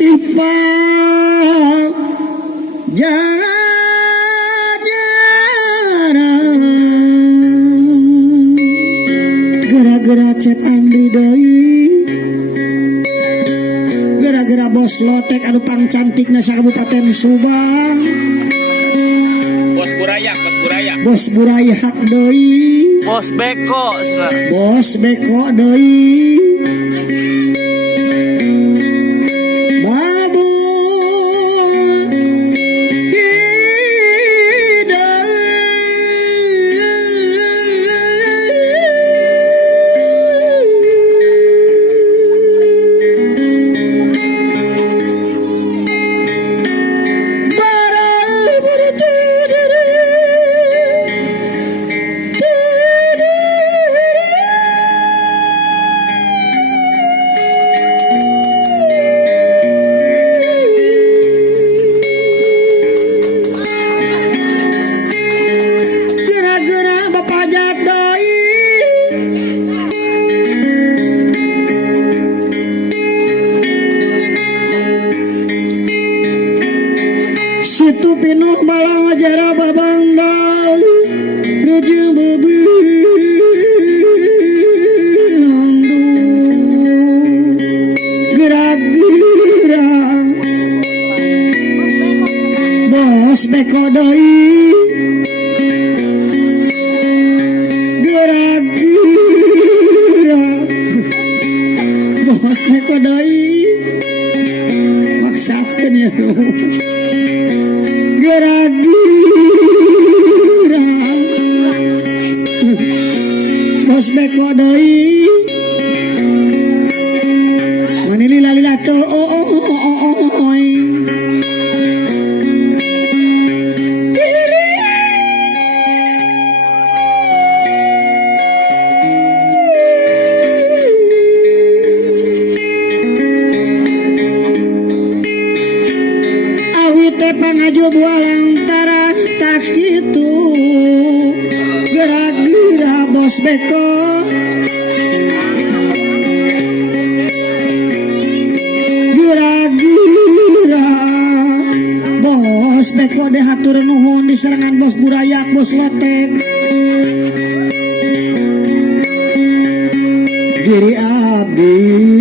tipe jarang gara-gara chat Andi doi gara-gara bos lotek anu pang cantik nasa Kabupaten Subang bos buraya hak doi Bos beko doi babu situ pinuh balang jara babangdal rejeng bebi nandu gerak-gerak bos beko doi gerak-gerak bos beko doi maksakan ya gerak-gerak bos beko doi manilila-lila to oi pangaju buah lantaran tak gitu gerak-gerak bos beko gerak-gerak bos beko deh hatur nuhun di serangan bos burayak bos lotek diri abdi